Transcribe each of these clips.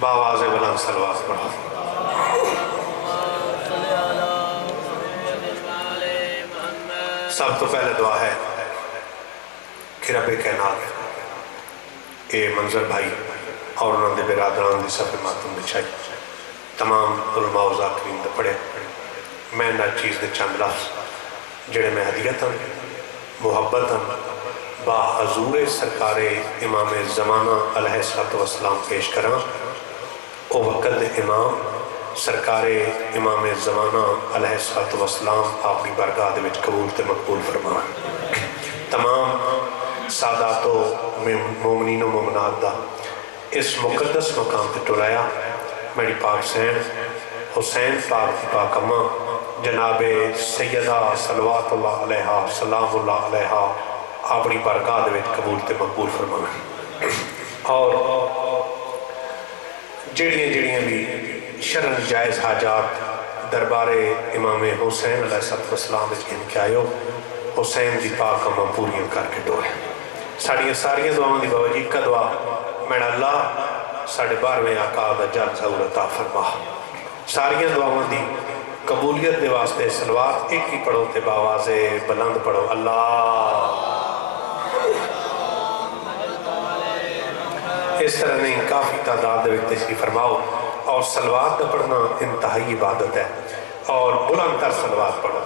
باواز بلند صلوات پڑھو۔ سب تو پہلے دعا ہے کہ رب کائنات اے منظر بھائی اور انہوں نے برادران دی سب ماتم بچھائی تمام علماء و ذاکرین دے پڑھے میں نہ چیز دے چند لفظ جڑے میں ہدیتاں محبتاں با حضور سرکار امام زمانہ علیہ السلام پیش کراں او وقت امام سرکار امام زمانہ علیہ السلام اپنی بارگاہ دے وچ قبول تے مقبول فرمان۔ تمام سادات و مومنین و مومنات دا اس مقدس مقام تے ٹرایا میری پاک حسین پاک کی پاک اماں جناب سیدہ صلوات اللہ علیہ سلام اللہ علیہ اپنی بارگاہ دے وچ قبول تے مقبول فرمان۔ اور جڑیاں بھی شرن جائز حاجات دربار امام حسین علیہ السلام ان کے آئے ہو حسین دی پاک اماں پوریاں کر کے ڈورے ساریاں دعاؤں دی باوجی کا دعا میرا اللہ ساڑھے 12ویں آقا دا جان ظہور عطا فرما۔ ساریاں دعاؤں دی قبولیت دے واسطے صلوات ایک ہی پڑھو تے باواز بلند پڑھو۔ اللہ اس طرح نہیں کافی تعداد دے وقت تشریف فرماؤ اور صلوات دا پڑھنا انتہائی عبادت ہے اور بلند تر صلوات پڑھو۔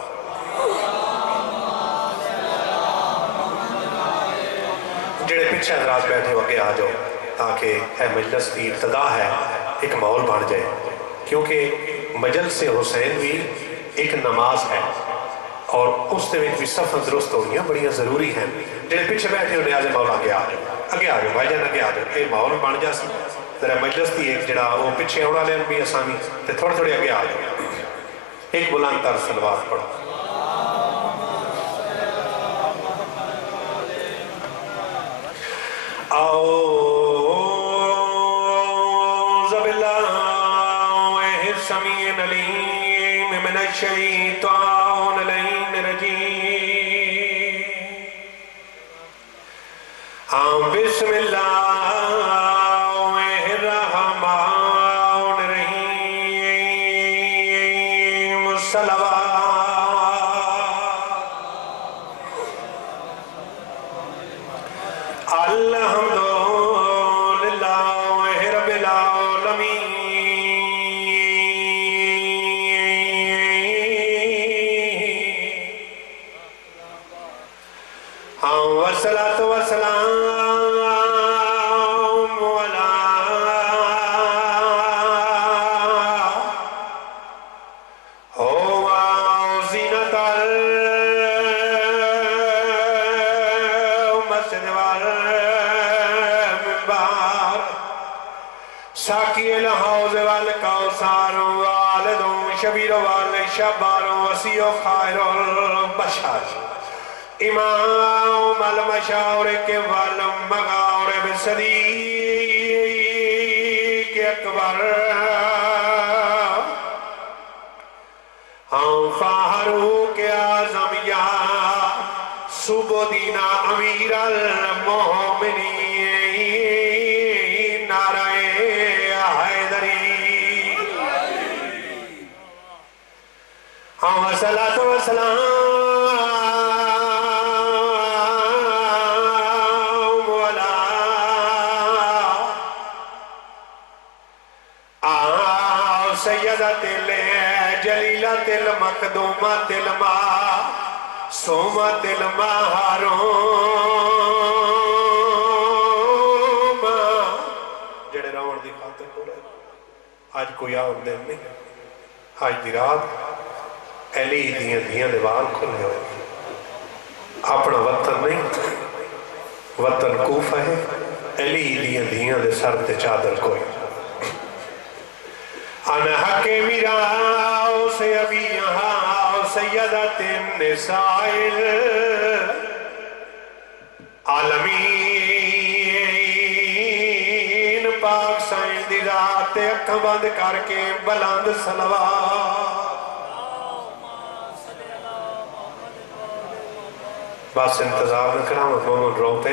جڑے پیچھے حضرات بیٹھے وگے آ جاؤ تاکہ اے مجلس کی ابتدا ہے ایک ماحول بن جائے کیونکہ مجلس حسین بھی ایک نماز ہے اور اس دے بھی صفحہ درست ہونیاں بڑی ضروری ہیں۔ جڑے پیچھے بیٹھے ہو نیاز مولا آگے آ جاؤ بھائی جان آگے آ جاؤ یہ ماحول بن جا سی ذرا مجلس کی ایک جڑا وہ پیچھے ہونا لین بھی آسانی تے تھوڑے تھوڑے آگے آ جاؤ ایک بلند تر صلوات پڑھو۔ اعوذ باللہ السمیع العلیم من الشیطان الرجیم بسم اللہ الرحمن الرحیم صلوات الحمد للہ رب العالمین والصلاة والسلام ساقی الحوض والکوثر والد شبیر والشبار وسیع خیر البشر امام المشارق والمغارب صدیق اکبر فاروق اعظم یا سبودینا امیر المومنین نعرہ حیدری والصلاة والسلام سیدت الجلیلت المقدومت المعصومت المحروم جڑے راؤن دی خاطر ہو رہے آج کوئی عام دن نہیں آج دی رات ایلی دیاں دیوار کھلے ہوئے اپنا وطن نہیں وطن کوفہ ہے ایلی دیاں دے سر تے چادر کوئی انا حق میراؤ سے ابھی یہاں سیدت النساء العالمین پاک سائن دی ذات اکھاں بند کر کے بلند صلوات بس انتظار نہ کرام مومن رو پہ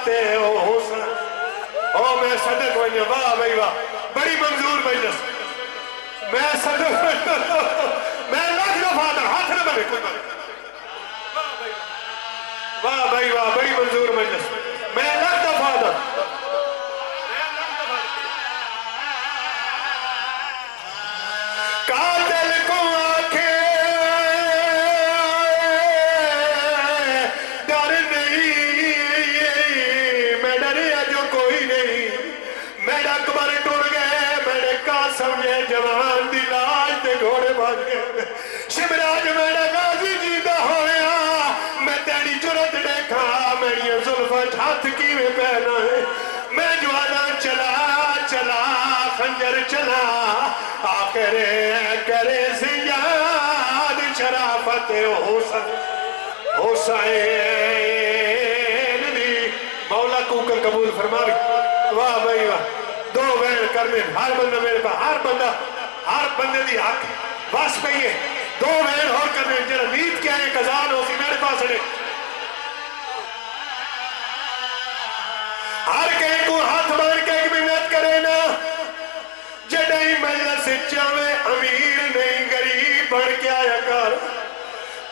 فاتح حسین او میں صدق ونیا واہ بھائی واہ بڑی منظور مجلس میں صدق میں لاکھ دفعہ ہاتھ نہ بنے کوئی بنے واہ بھائی واہ بڑی منظور مجلس میں لاکھ دفعہ قاتل کو آنکھیں ڈر نہیں میں ڈریا جو کوئی نہیں میرا قبر ٹوٹ گئے میرے قاسم یہ جوان دی لاش تے گھوڑے بھاگ گئے شمراج میرا غازی جیتا ہویا میں تیری جرت دیکھا میری زلفت ہاتھ کی میں پہنا ہے میں جوانا چلا چلا خنجر چلا آخر کرے زیاد شرافت حسین حسین دی مولا کوکر قبول فرما بھی واہ بھائی واہ دو بین کرنے ہر بندہ میرے پاس ہر بندے دی حق بس پہیے دو بین اور کرنے جنہا نیت کیا ہے قضان ہو سی میرے پاس نے ہر کہیں کو ہاتھ مار کے ایک منت کرے نا جڑائی مجلس چاوے امیر نہیں غریب بڑھ کے آیا کر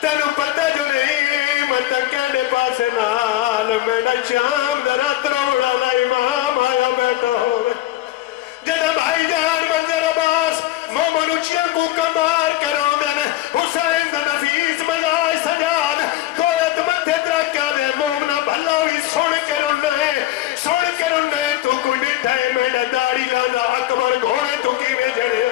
تینو پتہ جو نہیں مت کہنے پاس نال میڈا شام درہ تروڑا لا امام آیا بیٹھا ہوئے جڑا بھائی جان منظر عباس مومن اچھیاں کو کمار کرو میں حسین دا نفیس مزاج سجان دولت متھے درکیا دے مومنہ بھلا ہوئی سن کے رننے تو کو ڈٹھا ہے میڈا داڑی لانا اکبر گھوڑے تو کی میں جڑے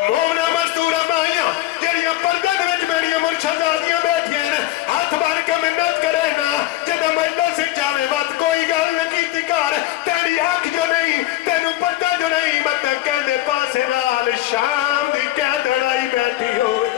مومنہ مستورہ مائیاں جڑیاں پردن وچ میری مرشدادیاں بیٹھی ہیں ہاتھ بار کے منت کرے نا جدہ مجلس سے جاوے بات کوئی گل نکی کار تیری آنکھ جو نہیں تینو پتہ جو نہیں مت کہنے پاسے نال شام دی کہہ دڑائی بیٹھی ہوئے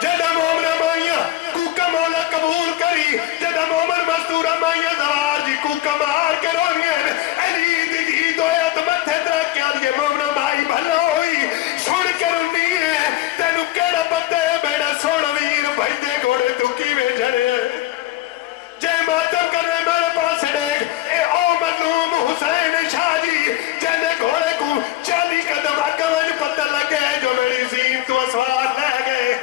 جدہ مومنہ مائیاں کوکا مولا قبول کری جدہ مومن مستورہ مائیاں زوار جی کوکا مار کے رونگیں علی دی دویت متھے درکیا دیئے مومنہ مائی بھلا ہوئی سوڑ کے رونی ہے تینو کیڑا پتے بیڑا سوڑ ویر بھائی دے گھوڑے تو کی میں جھڑے ہیں جے ماتم کرنے میرے پاس دیکھ اے او مظلوم حسین شاہ جی جنے گھوڑے کو 40 قدم اکوان پتہ لگے جو میری زین تو اسوار لے گئے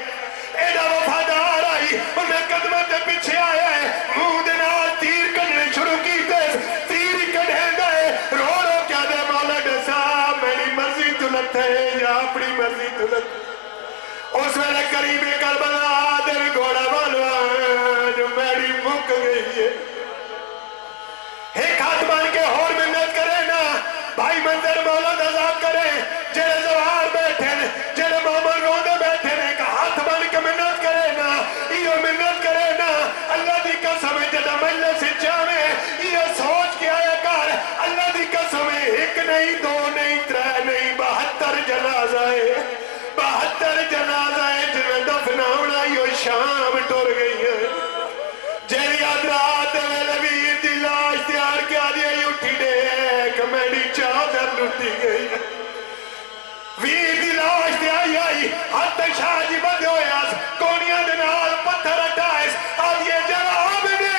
ایڈا وفادار آئی انہیں قدمہ تے پیچھے آیا ہے منہ دنال تیر کڑنے شروع کی تیز تیر کڑھیں گئے رو رو کیا دے مولا ڈسا میری مرضی تلت ہے یا اپنی مرضی تلت اس ویلے قریب کربلا دل گھوڑا والوان جو میری مک گئی ہے ایک ہاتھ بان کے اور منت کرے نا بھائی منظر مولا دذاب کرے جلے زوار بیٹھے جلے مومن روندے بیٹھے ایک ہاتھ بان کے منت کرے نا یہ منت کرے نا اللہ دی قسم جدہ مجلس سے جاوے یہ سوچ کے آیا کار اللہ دی قسم ایک نہیں دو نہیں ترہ نہیں 72 جنازہ ہے 72 جنازہ ہے جنہیں دفنہ ہونا یہ شام ٹور گئی ہے جیری آدرات میں ویر دی لاش تیار کیا دیا یہ اٹھی دیکھ میری چادر لٹی گئی ویر دی لاش تیاری آئی حد تک شاہ جی بندے ہوئے آس کونیاں دنال پتھر اٹھائیس آج یہ جناب نے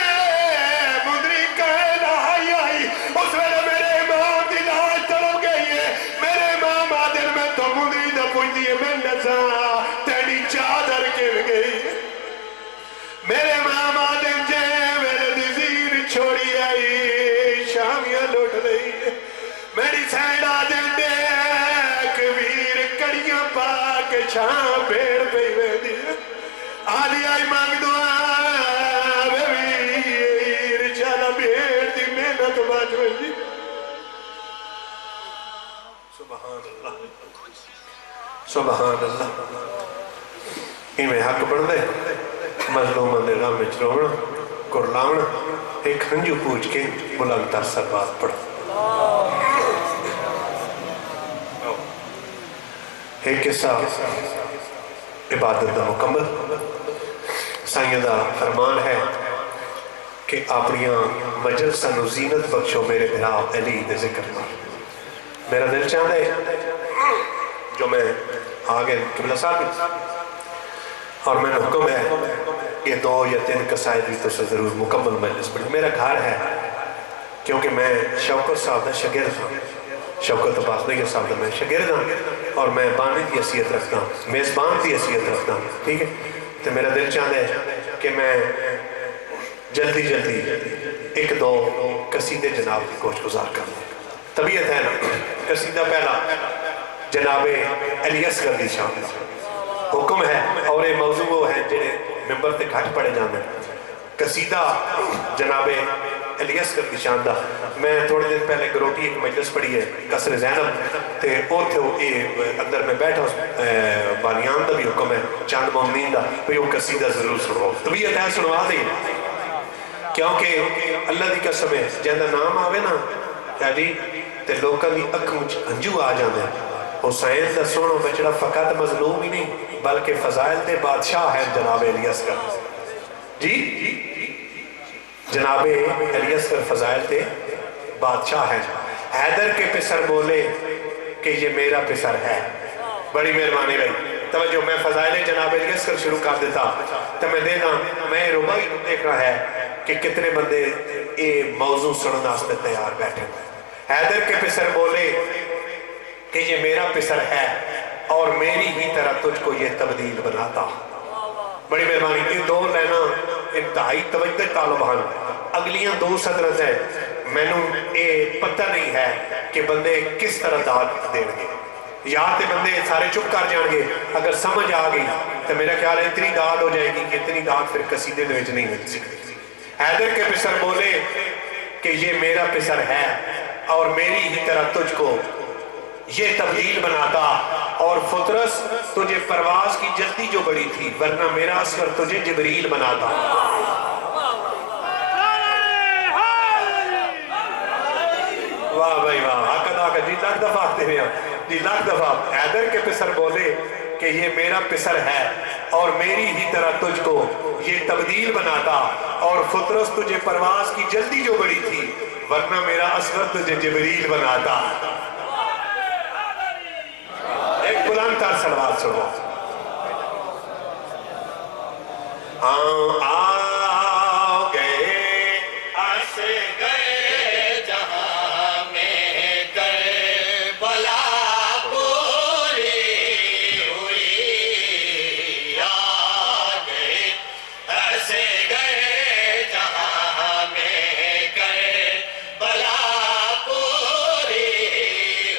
مدری کہنا آئی اس ویلے میرے امام دی لاش طرف گئی ہے میرے امام آدر میں تو مدری دا پوچھ دیئے میں نسا تیری چادر گر گئی میرے امام آدم جے میرے دیزیر چھوڑی آئی شامیاں لوٹ دئی میری سینڈ آدم دیکھ ویر کڑیاں پاک شام بھیڑ پہ دی آلی آئی مانگ دعا ویر چالا بھیڑ دی محنت باج ہوئی سبحان اللہ سبحان اللہ ان میں حق پڑھ دے مظلومہ دے غم وچ رونا کرلاونا ایک ہنجو پوچھ کے بلند تر سربات پڑھ ایک قصہ عبادت دا مکمل سائیں دا فرمان ہے کہ اپنیاں مجلس سنو زینت بخشو میرے بھرا علی دے ذکر پر میرا دل چاہتا ہے جو میں آگے قبلہ صاحب اور میں نے حکم ہے یہ 2 یا 3 قصائد بھی تو ضرور مکمل مجلس پڑھی. میرا گھر ہے کیونکہ میں شوکت صاحب دا شاگرد ہوں. شوکت عباس نگر صاحب دا میں شاگرد ہوں اور میں بانی کی حیثیت رکھتا ہوں, میزبان کی حیثیت رکھتا ہوں. ٹھیک ہے, تو میرا دل چاہتا ہے کہ میں جلدی جلدی 1-2 قصیدے جناب کی کوشش گزار کر دوں. طبیعت ہے نا. قصیدہ پہلا جناب علی اصغر دی شان حکم ہے اور یہ موضوع وہ ہے جنہیں ممبر تے گھٹ پڑے جانے. قصیدہ جناب علی اصغر دی شان دا میں تھوڑے دن پہلے گروٹی ایک مجلس پڑھی ہے قصر زینب تے اوتھے اندر میں بیٹھا بانیان دا بھی حکم ہے چاند مومنین دا بھی وہ قصیدہ ضرور سنو. طبیعت ہے سنوا دی کیونکہ اللہ دی قسم ہے جہاں نام آوے نا یعنی تے لوکاں دی اکھ وچ ہنجو آ جاندے. حسین دا سونو بچڑا فقط مظلوم ہی نہیں بلکہ فضائل دے بادشاہ ہیں جناب علی اصغر. جی جناب علی اصغر فضائل دے بادشاہ ہیں. حیدر کے پسر بولے کہ یہ میرا پسر ہے. بڑی مہربانی بھائی توجہ, میں فضائل جناب علی اصغر شروع کر دیتا تو میں دینا میں ربائی دیکھنا ہے کہ کتنے بندے یہ موضوع سننا واسطے تیار بیٹھے. حیدر کے پسر بولے کہ یہ میرا پسر ہے اور میری ہی طرح تجھ کو یہ تبدیل بناتا. بڑی مہربانی. یہ 2 لینا انتہائی توجہ طالب ہیں. اگلیاں 2 صدرت ہے میں نے یہ پتہ نہیں ہے کہ بندے کس طرح داد دیں گے. یا تے بندے سارے چپ کر جان گے. اگر سمجھ آ گئی تو میرا خیال ہے اتنی داد ہو جائے گی کہ اتنی داد پھر قصیدے دے وچ نہیں مل سکتی. حیدر کے پسر بولے کہ یہ میرا پسر ہے اور میری ہی طرح تجھ کو یہ تبدیل بناتا اور فطرس تجھے پرواز کی جلدی جو بڑی تھی ورنہ میرا اصغر تجھے جبریل بناتا. واہ بھائی واہ, آقا آقا جی لاکھ دفعہ آتے ہیں جی لاکھ دفعہ. حیدر کے پسر بولے کہ یہ میرا پسر ہے اور میری ہی طرح تجھ کو یہ تبدیل بناتا اور فطرس تجھے پرواز کی جلدی جو بڑی تھی ورنہ میرا اصغر تجھے جبریل بناتا. ایک بلند تر سلوات سنو. آ گئے اس گئے جہاں میں گئے بلا پوری ہوئی. آ گئے اس گئے جہاں میں گئے بلا پوری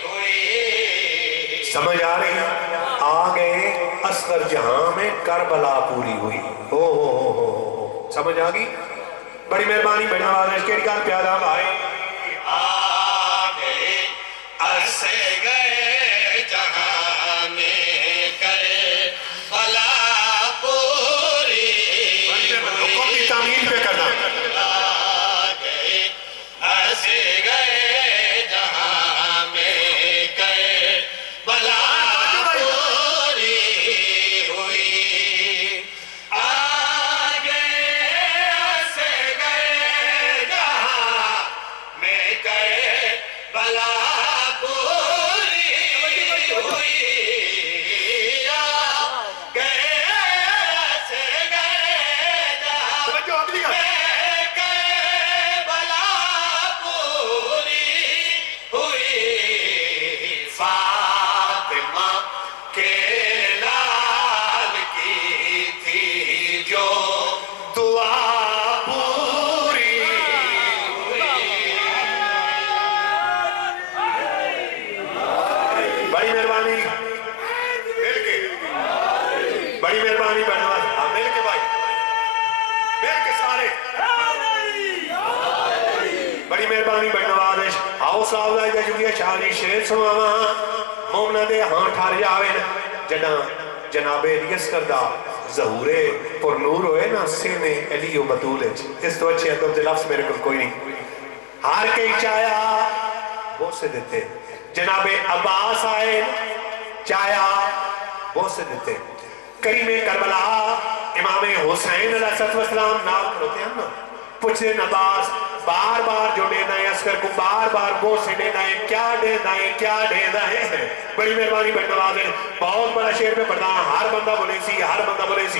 ہوئی. سمجھ آ رہی ہے. آ گئے اصغر جہاں میں کربلا پوری ہوئی. ہو سمجھ آ گئی. بڑی مہربانی بڑی نواز کے لیے پیارا بھائی. آ گئے اس گئے جہاں میں گئے بلا پوری حکم کی تعمیل پہ کرنا. آ گئے اس گئے جہاں میں گئے بلا پوری ہوئی. آ گئے اس گئے جہاں میں گئے بلا پوری ہوئی. آ گئے اس گئے جہاں میں گئے بلا پوری ہوئی. فاطمہ کے لال کی تھی جو دعا پوری بڑی مہربانی مل کے بڑی مہربانی بہنواد. ہاں مل کے بھائی مل کے سارے بڑی مہربانی بہنواد. آؤ صاحب دا شکریہ شاہی شیر سنواواں مومنہ دے ہاں ٹھار جاوے جڑا جناب علی اصغر دا ظہور پر نور ہوئے نا سینے علی و بطول. اس تو اچھے ادب دے لفظ میرے کو کوئی نہیں. ہار کے چایا وہ سے دیتے. جناب عباس آئے چایا وہ سے دیتے. کریم کربلا امام حسین علیہ السلام نام کھڑوتے ہیں نا پوچھتے نباس بار بار جو دینا ہے اصغر کو بار بار وہ سے دینا ہے کیا دینا ہے کیا دینا ہے. بڑی مہربانی بڑی نواز ہے. بہت بڑا شعر میں پڑھتا ہر بندہ بولے سی ہر بندہ بولے سی.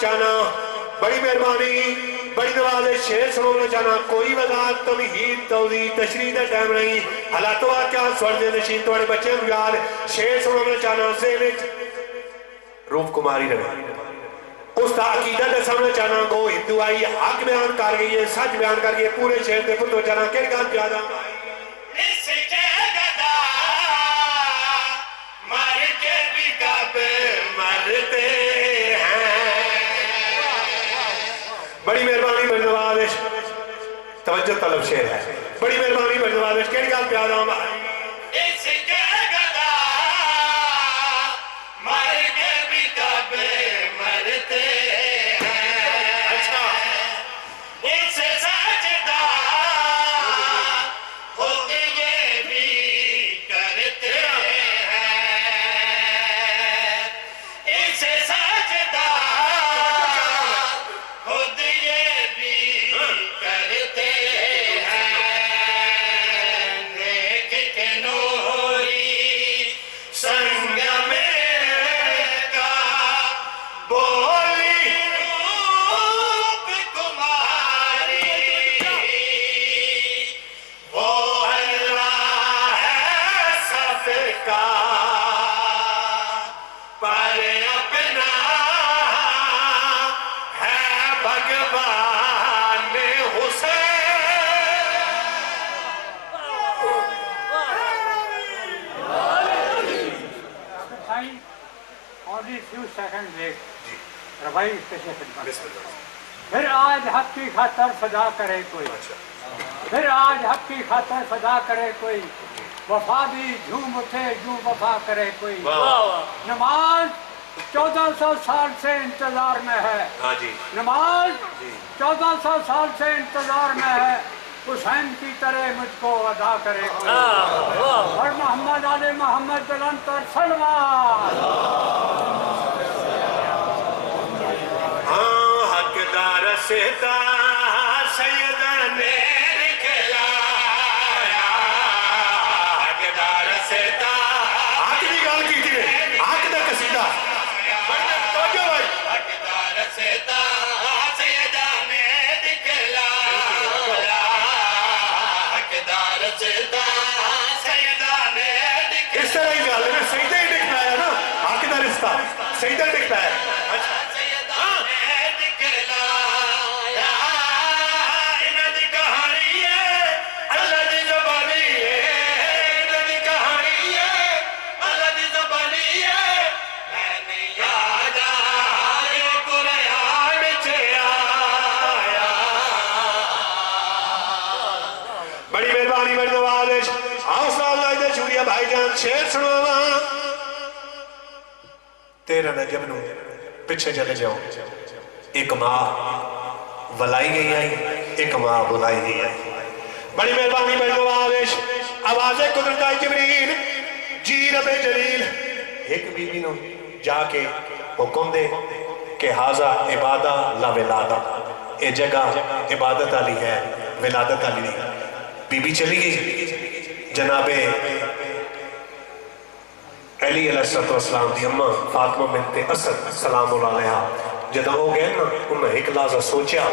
چاہنا بڑی مہربانی بڑی نوازش شیر سنانا چاہنا کوئی وضاحت تمہید توضیح تشریح دا ٹائم نہیں حالات واقعات سوڑ دے نشین توڑے بچے یاد شیر سنانا چاہنا زیوچ روپ کماری رہے اس تا عقیدہ دے سامنے چاہنا گو ہندو آئی حق بیان کر گئی ہے سچ بیان کر گئی ہے پورے شہر دے پتو چاہنا کیا گان پیادا اس کے گدا مر کے بھی کب مرتے ہیں بڑی مہربانی بڑی نوازش توجہ طلب شیر ہے بڑی مہربانی بڑی نوازش کیا گان پیادا اس کے گدا مر کے بھی کب مرتے روائی کیسے خدمت پھر آج حق کی خاطر فدا کرے کوئی پھر آج حق کی خاطر فدا کرے کوئی وفا بھی جھوم اٹھے جو وفا کرے کوئی نماز 1400 سال سے انتظار میں ہے نماز 1400 سال سے انتظار میں ہے حسین کی طرح مجھ کو ادا کرے کوئی اور محمد علی محمد بلند اور سلوات سیتا سیدہ نے دکھلایا حقدار سیتا حق دی گال کی تھی حق دا قصیدہ توجہ بھائی حقدار سیتا سیدہ نے دکھلایا حقدار سیتا سیدہ نے دکھلایا اس طرح ہی گال ہے سیدہ ہی دکھلایا نا حق دا رشتہ سیدہ دکھلایا شیر سنوا تیرا نجم نو پچھے چلے جاؤ ایک ماں ولائی گئی آئی ایک ماں بلائی گئی آئی بڑی مہربانی بڑی نوازش آواز قدرت جبریل جی رب جلیل ایک بی بی نو جا کے حکم دے کہ حاضر عبادہ لا ولادہ اے جگہ عبادت علی ہے ولادت علی نہیں بی بی چلی گئی جناب علی علیہ السلام دی اممہ فاطمہ بنت اسد سلام اللہ علیہ جدہ ہو گئے نا انہوں ایک لحظہ سوچیا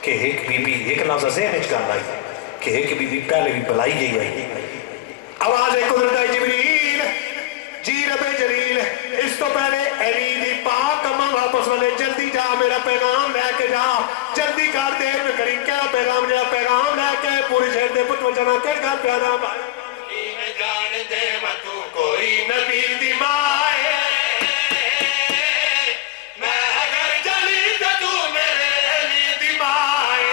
کہ ایک بی بی ایک لحظہ ذہن اچھگال آئی کہ ایک بی بی پہلے بھی بلائی گئی آئی آواز قدرت جبریل جی رب جلیل اس تو پہلے علی دی پاک اممہ واپس والے جلدی جا میرا پیغام لے کے جا جلدی کر دیر میں کریں کیا پیغام جا پیغام لے کے پوری شہر دے پتو جنا کر گا پیغام آئے جان دے متو کوئی نبی دی مائے میں اگر جلی تو میرے علی دی مائے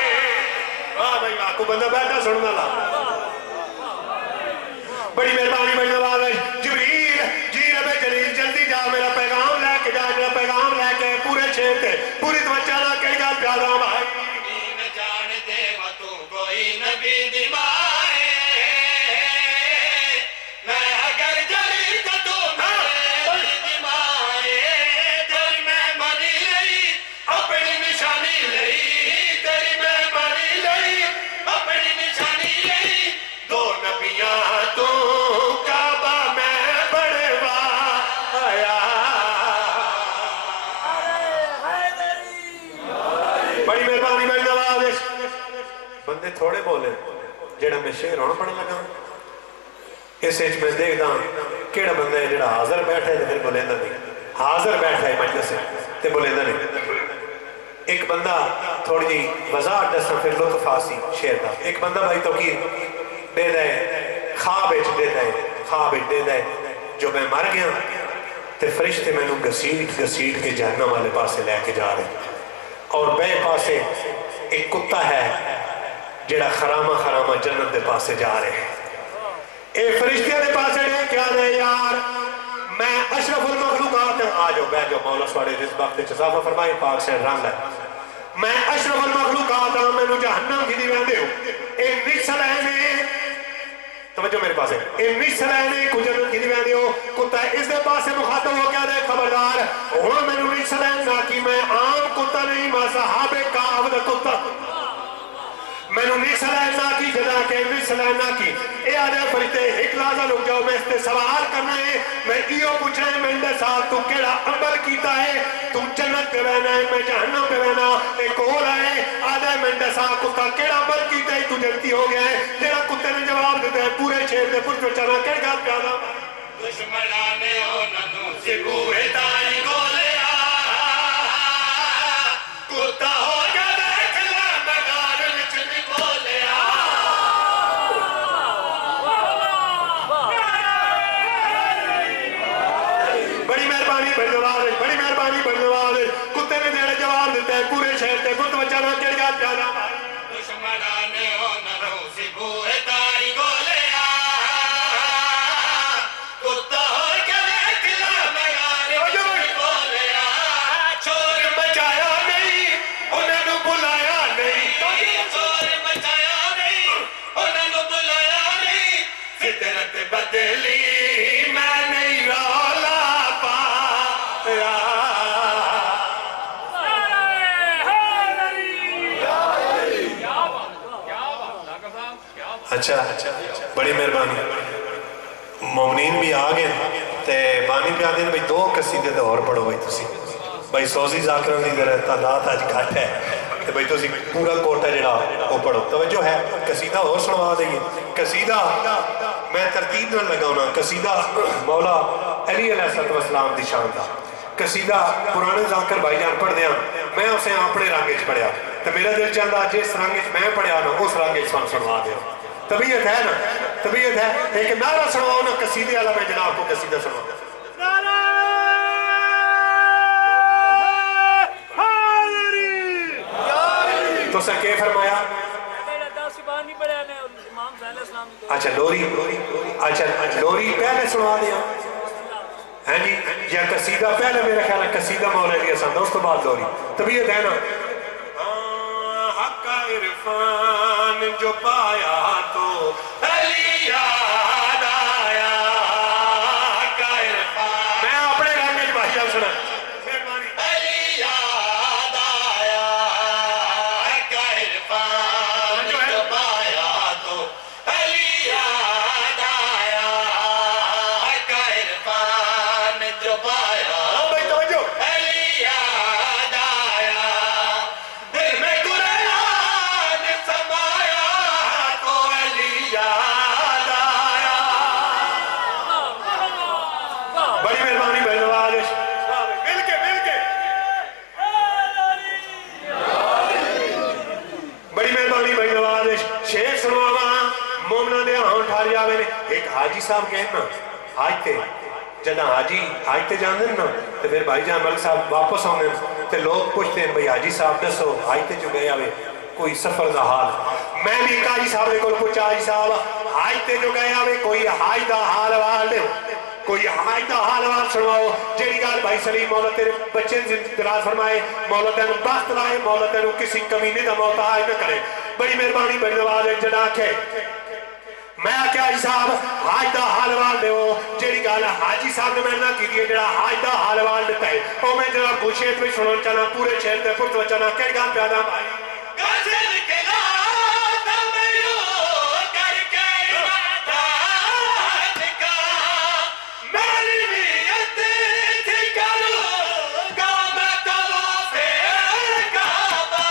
واہ بھائی واہ کو بندہ بیٹھا سننا لا بڑی مہربانی بڑی نواز ہے جبریل جی رب جلیل جلدی جا میرا پیغام لے کے جا میرا پیغام لے کے پورے شہر تے پوری توجہ نہ کہی گا پیغام آئے جان دے متو کوئی نبی دی مائے بندے تھوڑے بولے جڑا میں شعر ہوں پڑھن لگا اس میں دیکھتا کیڑا بندہ ہے جڑا حاضر بیٹھا ہے پھر بولیندہ نہیں حاضر بیٹھا ہے مجلس تے بولیندہ نہیں ایک بندہ تھوڑی جی وضاحت دسا پھر لطف آسی شعر دا ایک بندہ بھائی تو کی دے دے خواب دے دے جو میں مر گیا تے فرشتے میں نوں گسیٹ کے جہنم والے پاسے لے کے جا رہے اور بے پاسے ایک کتا ہے جڑا خرامہ جنت دے پاسے جا رہے ہیں اے فرشتے دے پاسے لے کیا دے یار میں اشرف المخلوقات ہوں آجو بیٹھ جو مولا سواڑے جس وقت چزافہ فرمائی پاک سے رنگ ہے میں اشرف المخلوقات ہوں میں نو جہنم کی دیوان دے ہوں اے نکسل ہے میں توجہ میرے پاس ہے اے نکسل ہے میں کچھ جنت کی دیوان دے ہوں کتا اس دے پاسے مخاطب ہو کیا دے خبردار ہوں میں نو نکسل ہے نا کہ میں عام کتا نہیں میں صحاب کعب دا کتا میں نو نکسل ہے نا کی جدا کے نکسل ہے نا کی اے آدھے فرشتے ایک لازہ لوگ جاؤ میں اس تے سوال کرنا ہے میں ایو پوچھنا ہے میں اندر ساتھ تو کیڑا عمل کیتا ہے تو جنت پہ رہنا ہے میں جہنم پہ رہنا ایک اور ہے آدھے میں اندر ساتھ کتا کیڑا عمل کیتا ہے تو جنتی ہو گیا ہے جیڑا کتے نے جواب دیتا ہے پورے شہر دے پوچھ بچانا کیڑ گا پیادا دشمنانے اونانو سکوے تائی گولے کتا ہو گیا دیکھ لے مگار وچ نکولے بڑی مہربانی بڑی جواب کتے نے دیڑے جواب دیتا ہے پورے شہر دے پوچھ بچانا کیڑ گا پیادا دشمنانے اونانو سکوے تائی گولے کتا ہو گیا دیکھ لے مگار وچ نکولے چور بچایا نہیں انہیں نو بلایا نہیں چور بچایا نہیں انہوں نے بلایا نہیں فطرت بدلی میں نہیں رولا پایا اچھا بڑی مہربانی مومنین بھی آگئے تے بانی پہ آدھے بھئی دو قصیدے دے اور پڑھو بھئی تسی بھئی سوزی ذاکران دی در تعداد آج گھٹ ہے تے بھئی تسی پورا کوٹا جڑا وہ پڑھو توجہ ہے قصیدہ اور سنوا دیں قصیدہ میں ترتیب نہ لگاؤنا قصیدہ مولا علی علیہ السلام دی شان دا قصیدہ پرانے ذاکر بھائی جان پڑھ دیا میں اسے اپنے رنگیچ پڑھیا تو میرا دل چاہتا جس رنگیچ میں پڑھیا نا اس رنگیچ سنوا دیا طبیعت ہے نا طبیعت ہے ایک نعرہ سنواؤ نا قصیدے والا میں جناب کو قصیدہ سنواؤ تو سر فرمایا اچھا لوری پہلے سنوا دیا ہے جی یا قصیدہ پہلے میرا خیال ہے قصیدہ مولا علی حسن اس تو بعد لوری طبیعت ہے نا حق عرفان جو پایا تو علی یاد آیا حق عرفان میں اپنے گھر میں بھائی جان سنا علی یاد آیا حق عرفان جو پایا تو علی یاد آیا حق عرفان جو پایا علی یاد آیا دل میں قرآن سمایا تو علی یاد آیا بڑی مہربانی بھائی نواز مل کے بڑی مہربانی بھائی نواز شیخ سنواوا مومنہ دے ہاں اٹھاری آوے نے ایک حاجی صاحب کہنا حاج تے جدہ حاج تے جان دیں نا تو پھر بھائی جان ملک صاحب واپس آنے تو لوگ پوچھتے ہیں بھئی حاجی صاحب دسو حاج تے جو گئے آوے کوئی سفر دا حال میں بھی ایک حاجی صاحب نے کو پوچھا حاجی صاحب حاج تے جو گئے آوے کوئی حاج دا حال وال دے کوئی حاج دا حال وال سنواؤ جیڑی گال بھائی سلیم مولا تیرے بچے دراز فرمائے مولا تینو بخت لائے مولا تینو کسی کمینے دا محتاج نہ کرے بڑی مہربانی بڑی نواز جڑا کے میں کیا حاجی صاحب حاج دا حال وال دے ہو جیڑی گال حاجی صاحب نے میں نہ کی دیئے جڑا حاج دا حال وال دیتا ہے اور میں جڑا گوشیت میں سنون چانا پورے شہر تے پرت وچانا کئی گال پیادا بھائی غزل کے لات میو کر کے داد کا میری نیت تھی کرو گام طواف کعبہ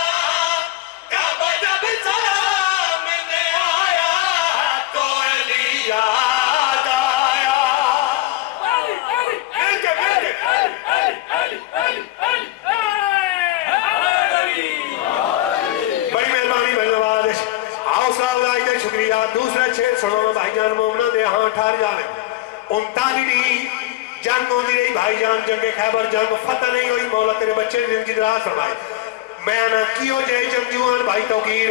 کعبہ جب سلام بعد دوسرا شیر سنو بھائی جان مومنہ دے ہاں ٹھار جانے 39 جنگ ہوندی رہی بھائی جان جنگ خیبر جنگ فتح نہیں ہوئی مولا تیرے بچے زندگی دراز فرمائے میں نہ کیوں جائے جنگجوان بھائی توقیر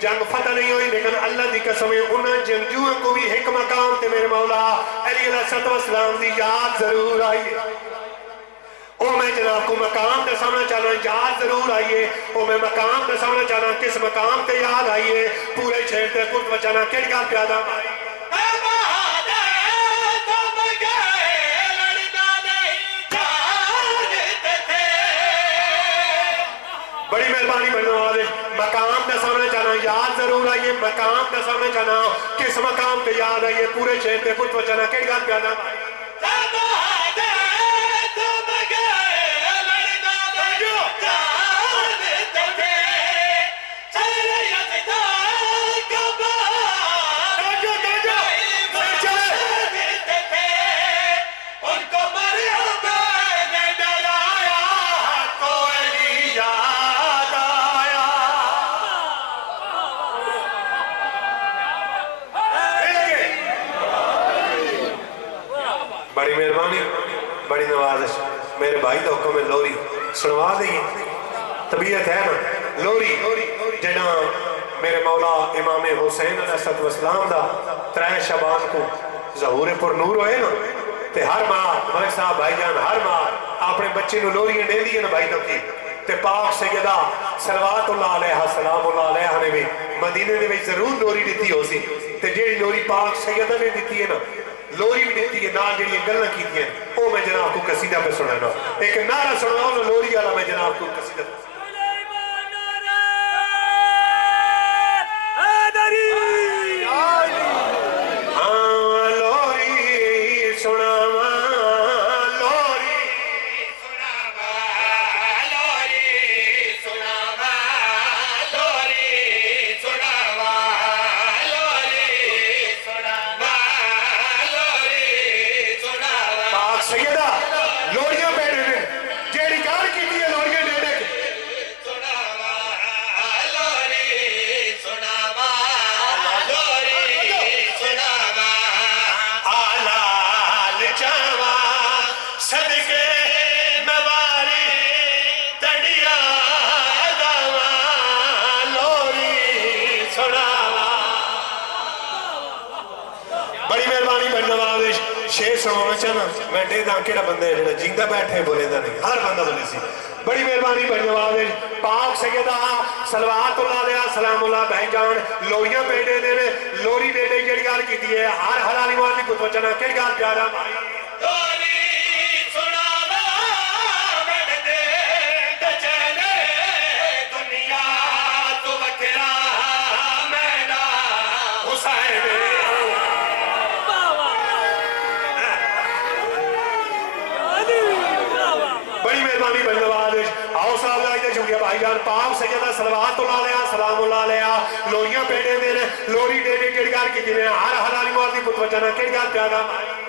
جنگ فتح نہیں ہوئی لیکن اللہ دی قسمیں انہاں جنگجوان کو بھی ایک مقام تے میرے مولا علی علیہ السلام دی یاد ضرور آئی ہے او میں جناب کو مقام تے سامنے چاہنا یاد ضرور آئیے او میں مقام تے سامنے چاہنا کس مقام تے یاد آئیے پورے شہر تے پورت بچانا کیڑ گا پیادہ مائی بڑی مہربانی بڑھنے والے مقام تے سامنے چاہنا یاد ضرور آئیے مقام تے سامنے چاہنا کس مقام تے یاد آئیے پورے شہر تے پورت بچانا کیڑ گا پیادہ مائی بڑی مہربانی بڑی نوازش میرے بھائی دا حکم ہے لوری سنوا دیں طبیعت ہے نا لوری جنا میرے مولا امام حسین علیہ السلام دا 3 شعبان کو ظہور پر نور ہوئے نا تے ہر ماہ ملک صاحب بھائی جان ہر ماہ اپنے بچے نو لوری دے دی نا بھائی کی تے پاک سیدہ صلوات اللہ علیہ سلام اللہ علیہ نے بھی مدینے دے ضرور لوری دیتی ہو سی تے جیڑی لوری پاک سیدہ نے دیتی ہے نا لوری بھی دیتی ہے نال جڑی گلاں کیتیاں او میں جناب کو قصیدہ پہ سنانا ایک نعرہ سناؤ نا لوری والا میں جناب کو قصیدہ شیر سنوانا چاہنا میں دے داں کیڑا بندہ ہے جنہا جیندہ بیٹھے بولے دا نہیں ہر بندہ بولے سی بڑی مہربانی بڑی نوازش پاک سیدہ صلوات اللہ علیہ سلام اللہ بہن جان لوریاں بیٹھے دے لوری دے دے کیڑی گال کی دیئے ہر حلالی موالی کچھ بچنا کیڑی گال پیارا مائی بھائی جان پاک سیدہ صلوات اللہ علیہ سلام اللہ علیہ لوریاں پیڑے دے لوری دے دے کڑگار کی دینے ہر حلالی موازی پت بچانا کڑگار پیادا مائی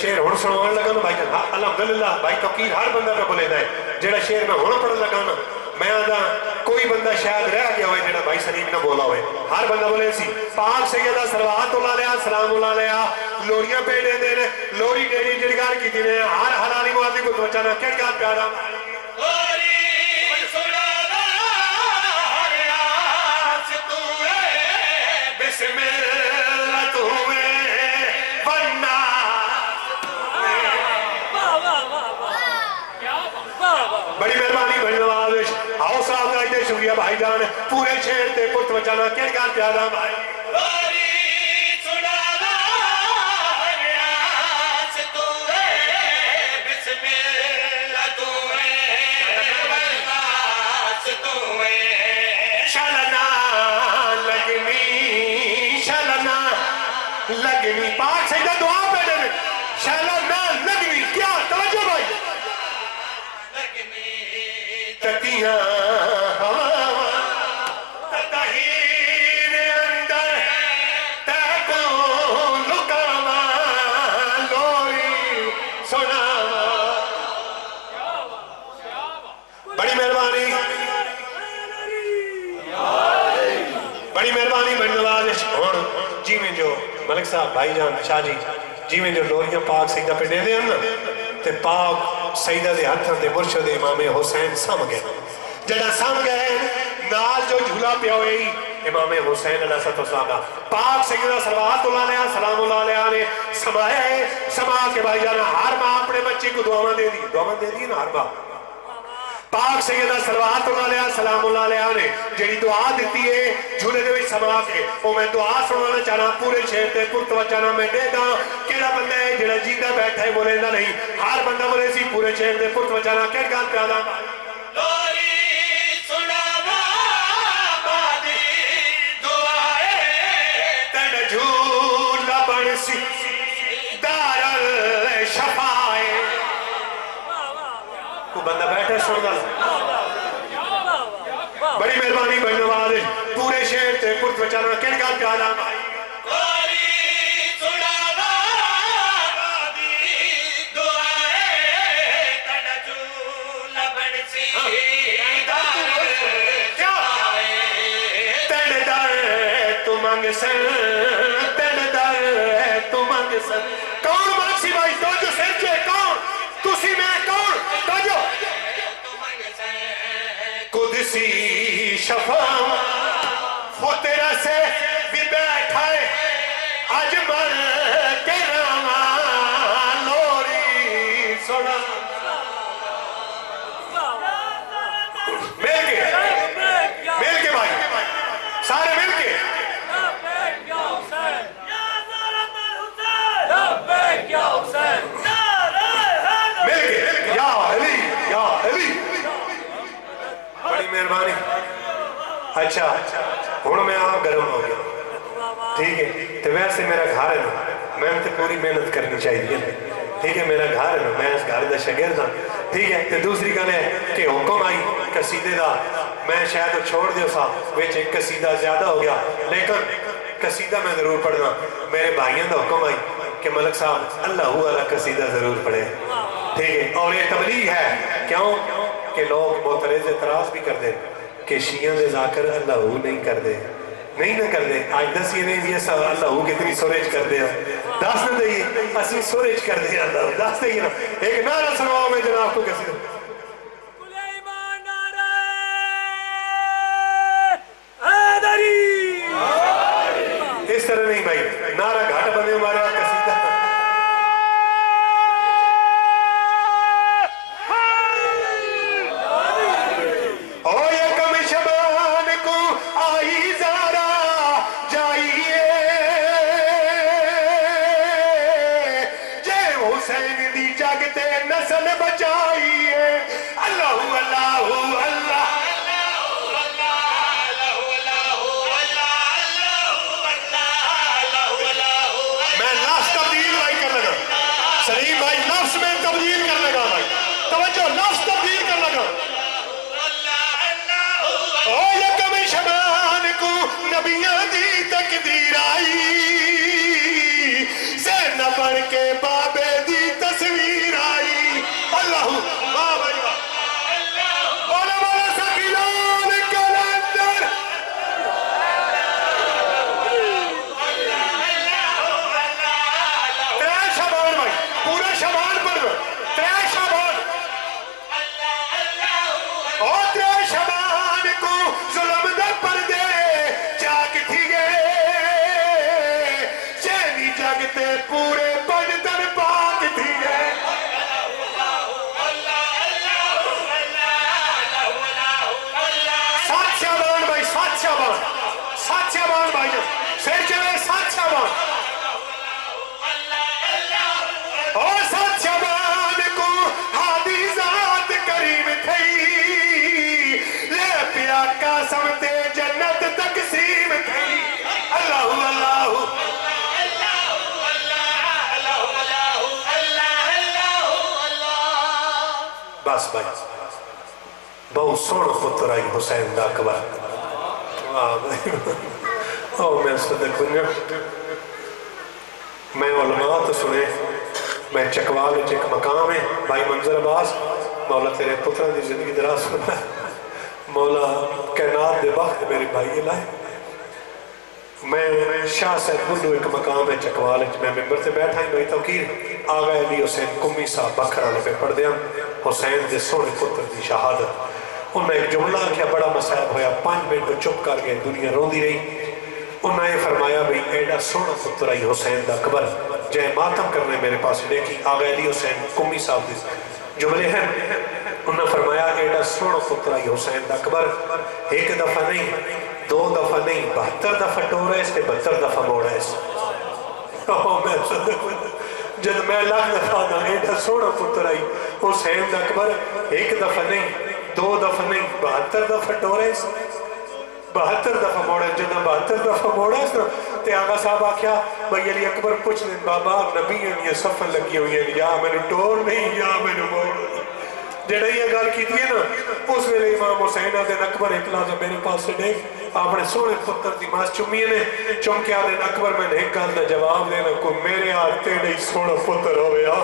شیر ہون سنوان لگا نا بھائی جان الحمدللہ بھائی توقیر ہر بندہ پہ بولے دائے جیڑا شیر میں ہونا پڑھن لگا نا میں آدھا کوئی بندہ شاید رہ گیا ہوئے جیڑا بھائی سلیم نہ بولا ہوئے ہر بندہ بولے سی پاک سیدہ صلوات اللہ علیہ سلام اللہ علیہ لوریاں پیڑے دے لوری ڈیڑی جڑگار کی دینے ہر حلالی موازی کو بچانا کڑگار پیارا بسم اللہ تمہیں بڑی مہربانی بڑی نوازش آؤ صاحب کا شکریہ بھائی جان پورے شیر تے پت بچانا کہڑی گل پیادا بھائی لگنی پاک سیدہ دعا پہنے میں شالنا لگنی کیا توجہ بھائی تکیاں ہوا تطہیر اندر تیکو لکاوا لوری سناوا بڑی مہربانی بڑی مہربانی بڑی نواز اور جی میں جو ملک صاحب بھائی جان شاہ جی میں جو لوریاں پاک سیدہ پہ دے دیں نا تے پاک سیدہ دے ہتھاں تے مرشد امام حسین سام گئے جڑا سام گئے نال جو جھولا پیا ہوئے امام حسین علیہ السلام پاک سیدہ صلوات اللہ علیہ سلام اللہ علیہ نے سمایا ہے سما کے بھائی جانا ہر ماں اپنے بچے کو دعاواں دے دی نا ہر ماں پاک سیدہ صلوات اللہ علیہ سلام اللہ علیہ نے جڑی دعا دیتی ہے جھولے دے وچ سما کے وہ میں دعا سنانا چاہنا پورے شہر تے پرتوجہ چاہنا میں دے گا کیڑا بندہ ہے جڑا جیندہ بیٹھا ہے بولے نہ نہیں ہر بندہ بولے سی پورے شہر تے پرتوجہ چاہنا کہڑ گل پیادا لوری سناوا بادی دعائے تن جھولا بن سی دار الشفائے کو بندہ بیٹھے سن گل بڑی مہربانی بڑی نواز پورے شہر تے پرت بچانا کہڑ گل پیادا بھائی لوری سناوا بادی دعائے تن جھولا بن سی تن در تو منگ سن تن در تو منگ سن کون منگ سی بھائی تو جو سرچے کون تسی میں کون تو جو قدسی شفاء خطرہ سے بھی بیٹھا ہے اجمل کرامہ لوری سنا مل کے بھائی سارے مل کے مل کے یا علی بڑی مہربانی اچھا ہوں میں آپ گرم ہو گیا ٹھیک ہے تو ویسے میرا گھر ہے نا میں تے پوری محنت کرنی چاہیے ٹھیک ہے میرا گھر ہے نا میں اس گھر دا شاگرد ہاں ٹھیک ہے تو دوسری گل ہے کہ حکم آئی قصیدے دا میں شاید چھوڑ دیو سا وچ ایک قصیدہ زیادہ ہو گیا لیکن قصیدہ میں ضرور پڑھنا میرے بھائیوں دا حکم آئی کہ ملک صاحب اللہ والا قصیدہ ضرور پڑھے ٹھیک ہے اور یہ تبلیغ ہے کیوں کہ لوگ معترض اعتراض بھی کر دے کہ شیعہ دے ذاکر اللہ نہیں کر دے نہیں نہ کر دے آج دس یہ نہیں یہ سب اللہ کتنی سوریج کر دے دس نہ دئیے اسی سوریج کر دے اللہ دس دئیے نا ایک نعرہ سنواؤ میں جناب کو کسی اس طرح نہیں بھائی نعرہ گھاٹ بندے ہمارے آپ قصیدہ سلیم بھائی نفس میں تبدیل کر لگا بھائی توجہ نفس تبدیل کر لگا او یکم شبان کو نبیاں دی تقدیر آئی زینب بڑھ کے بابے دی تصویر آئی اللہ واہ بھائی واہ علماء سکیلان کلندر پورا شبان پر ترے شبان اور ترے شبان کو ظلم در پر دے جاگ تھی گئے پھر چلے سات شعبان اور سات شعبان کو ہادی ذات کریم تھی لے پیا قاسم تے جنت تقسیم تھی اللہ اللہ بس بھائی بہت سونا پتر آئی حسین دا اکبر میں صدق بنیا میں علماء تو سنے میں چکوال ایک مقام ہے بھائی منظر عباس مولا تیرے پترہ دی زندگی دراز سنا مولا کائنات دے وقت میرے بھائی لائے میں شاہ سید بلو ایک مقام ہے چکوال میں ممبر سے بیٹھا ہی بھائی توقیر آغا علی حسین کمی صاحب بکھرانے پہ پڑھ دیا حسین دے سونے پتر دی شہادت انہوں نے ایک جملہ کیا بڑا مسائب ہویا 5 منٹ چپ کر گئے دنیا رون دی رہی انہوں نے فرمایا بھی ایڈا سونا پتر آئی حسین دا اکبر جائے ماتم کرنے میرے پاس دیکھی آغا علی حسین کمی صاحب دی جملے ہیں انہوں نے فرمایا ایڈا سونا پتر آئی حسین دا اکبر ایک دفعہ نہیں 2 دفعہ نہیں 72 دفعہ ٹور ہے اس کے 72 دفعہ موڑ ہے اس میں جب میں لاکھ دفعہ دا ایڈا سونا پتر آئی حسین دا اکبر ایک دفعہ نہیں 2 دفعہ نہیں 72 دفعہ ٹور ہے اس 72 دفعہ موڑا ہے جنہا 72 دفعہ موڑا ہے تے آقا صاحب آکھیا بھئی علی اکبر پوچھ لیں بابا نبی ہیں یہ صفن لگی ہوئی ہیں یا میں نے ٹور نہیں یا میں نے موڑ جڑا یہ گال کی تھی نا اس ویلے امام حسین دن اکبر اطلاع میرے پاس سے دیکھ آپ نے سونے پتر دی ماس چمی نے چم کے آدھن اکبر میں نے ایک گال دا جواب دینا کو میرے آتے نہیں سونا پتر ہویا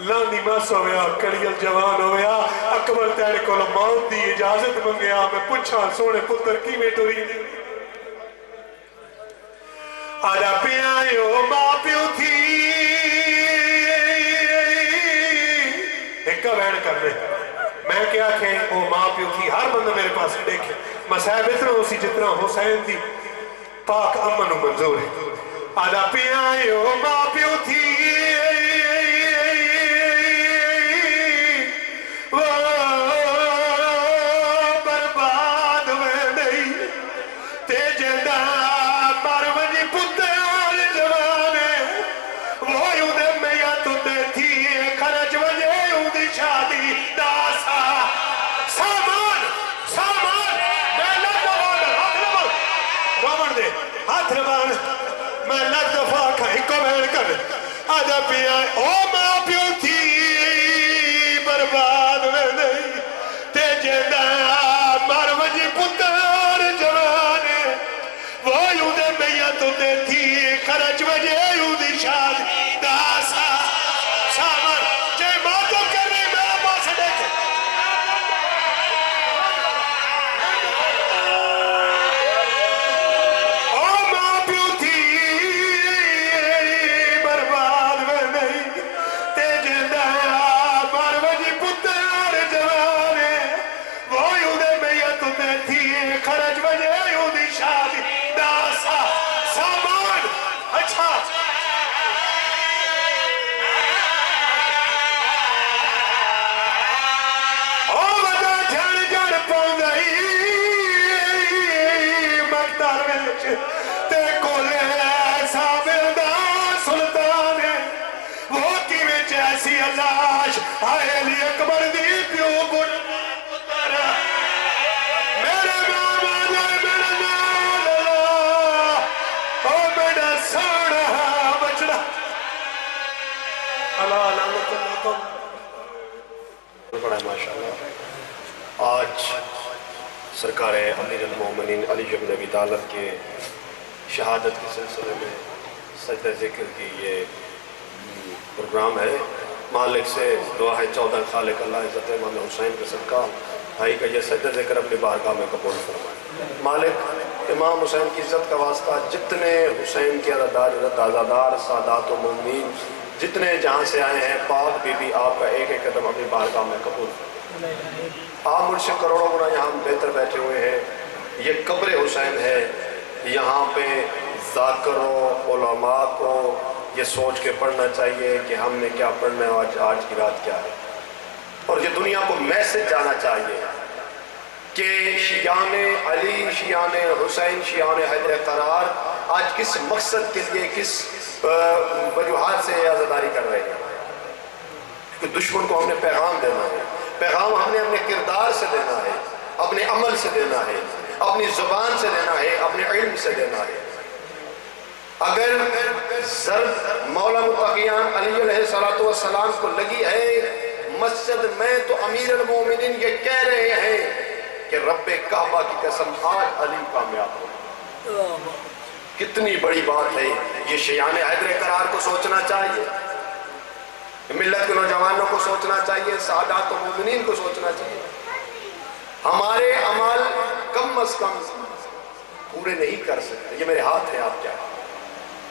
لاندی ماس ہویا کڑیل جوان ہویا اکبر تیرے کو موت دی اجازت منگیا میں پوچھا سونے پتر کی میں ٹوری آجا پیائیو ماں پیو تھی ایک کا بین کر رہے میں کیا کہ وہ ماں پیو تھی ہر بندہ میرے پاس دیکھے مسائب اتنا اسی جتنا حسین دی پاک امن و منظور ہے آجا پیائیو ماں پیو تھی برباد میں نہیں تیجے دا مروجی پتر جوانے وہ یوں دے میں یا تو دے تھی خرچ وجہ یوں دی شادی داسا سامان سامان میں لگ دفعہ رومن دے ہاتھ روان میں لگ دفعہ کھائی کو بہن کر آجا پیا او ماں پیو تھی برباد میں نہیں تیجے دا مروجی پتر جوانے وہ یوں دے میں یا تو دے تھی خرچ وجہ یوں دی شادی داسا سامان جائے ماتم کر رہی میرا پاس دیکھے او ماں پیو تھی برباد میں نہیں تیجے دا مروجی پتر جوانے وہ یوں دے میں یا تو دے تھی خرچ وجہ یوں دی شادی داسا سامان اچھا او وجہ جھڑ جھڑ پاؤں مقدار وچ تے کولے ایسا ملدا سلطان وہ کی وچ ایسی علاش آئے علی اکبر دی پیو بن پتر میرے نام آ جائے میرے نام اللہ او میرا سونا بچڑا اللہ علامت اللہ بڑا ماشاءاللہ آج سرکار امیر المومنین علی بن ابی طالب کے شہادت کے سلسلے میں سجدہ ذکر کی یہ پروگرام ہے مالک سے دعا ہے 14 خالق اللہ عزت مولانا حسین کے صدقہ بھائی کا یہ سجدہ ذکر اپنی بارگاہ میں قبول فرمائے مالک امام حسین کی عزت کا واسطہ جتنے حسین کے رضادار سادات و مومنین جتنے جہاں سے آئے ہیں پاک بی بی آپ کا ایک ایک قدم اپنی بارگاہ میں قبول فرمائے آپ مجھ سے کروڑوں گنا یہاں بہتر بیٹھے ہوئے ہیں یہ قبر حسین ہے یہاں پہ ذاکروں علماء کو یہ سوچ کے پڑھنا چاہیے کہ ہم نے کیا پڑھنا ہے آج کی رات کیا ہے اور یہ دنیا کو میسج جانا چاہیے کہ شیعان علی، شیعان حسین، شیعان حیدر قرار آج کس مقصد کے لیے، کس وجوہات سے عزاداری کر رہے ہیں. کیونکہ دشمن کو ہم نے پیغام دینا ہے. پیغام ہم نے اپنے کردار سے دینا ہے، اپنے عمل سے دینا ہے، اپنی زبان سے دینا ہے، اپنے علم سے دینا ہے. اگر ضرب مولا متقیان علی علیہ السلام کو لگی ہے مسجد میں، تو امیر المومنین یہ کہہ رہے ہیں کہ رب کعبہ کی قسم آج علی کامیاب ہو. کتنی بڑی بات ہے یہ. شیعان حیدر قرار کو سوچنا چاہیے، ملت کے نوجوانوں کو سوچنا چاہیے، سادات و مومنین کو سوچنا چاہیے. ہمارے عمال کم از کم پورے نہیں کر سکتے. یہ میرے ہاتھ ہے، آپ کیا،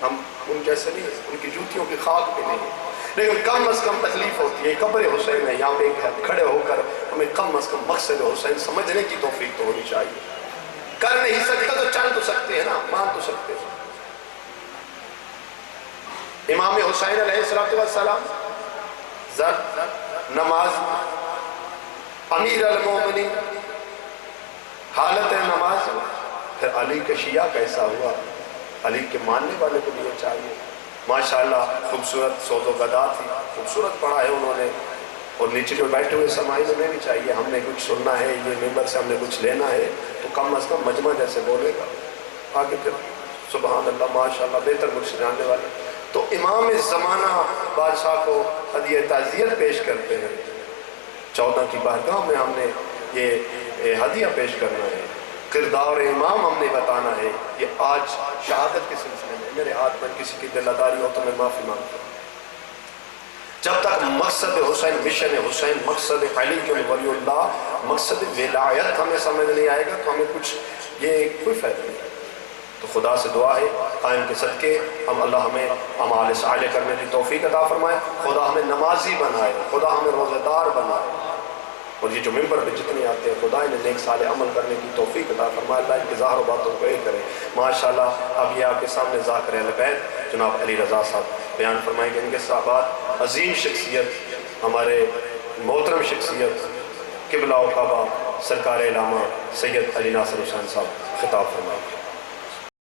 ہم ان جیسے نہیں، ان کی جوتیوں کی خاک پہ نہیں، لیکن کم از کم تکلیف ہوتی ہے. قبر حسین ہے، یہاں پہ کھڑے ہو کر ہمیں کم از کم مقصد حسین سمجھنے کی توفیق تو ہونی چاہیے. کر نہیں سکتا تو چل تو سکتے ہیں نا، مان تو سکتے ہیں. امام حسین علیہ السلام نماز، امیر المومنین حالت نماز. پھر علی کا شیعہ کیسا ہوا؟ علی کے ماننے والے کو بھی چاہیے. ماشاءاللہ خوبصورت سوز و گدا تھی، خوبصورت پڑھا ہے انہوں نے. اور نیچے جو بیٹھے ہوئے سماعین میں بھی چاہیے، ہم نے کچھ سننا ہے، یہ ممبر سے ہم نے کچھ لینا ہے، تو کم از کم مجمع جیسے بولے گا. آگے پھر سبحان اللہ ماشاءاللہ بہتر مجھ سے جاننے والے. تو امام زمانہ بادشاہ کو ہدیہ تعزیت پیش کرتے ہیں. 14 کی بارگاہ میں ہم نے یہ ہدیہ پیش کرنا ہے. کردار امام ہم نے بتانا ہے. یہ آج شہادت کے سلسلے میں میرے ہاتھ میں کسی کی دل اداری ہو تو میں معافی مانگتا ہوں. جب تک مقصد حسین، مشن حسین، مقصد علی کے ولی اللہ، مقصد ولایت ہمیں سمجھ نہیں آئے گا تو ہمیں کچھ یہ کوئی فائدہ نہیں. تو خدا سے دعا ہے قائم کے صدقے ہم اللہ ہمیں اعمال صالح کرنے کی توفیق عطا فرمائے. خدا ہمیں نمازی بنائے، خدا ہمیں روزہ دار بنائے. اور یہ جو ممبر پہ جتنے آتے ہیں خدا انہیں نیک صالح عمل کرنے کی توفیق عطا فرمائے. اللہ ان کی ظاہر و باتوں کو ایک کرے. ماشاءاللہ اب یہ آپ کے سامنے ذاکر اہل بیت جناب علی رضا صاحب بیان فرمائیں گے. ان کے صحابات عظیم شخصیت، ہمارے محترم شخصیت قبلہ و کعبہ سرکار علامہ سید علی ناصر حسین صاحب خطاب فرمائیں گے.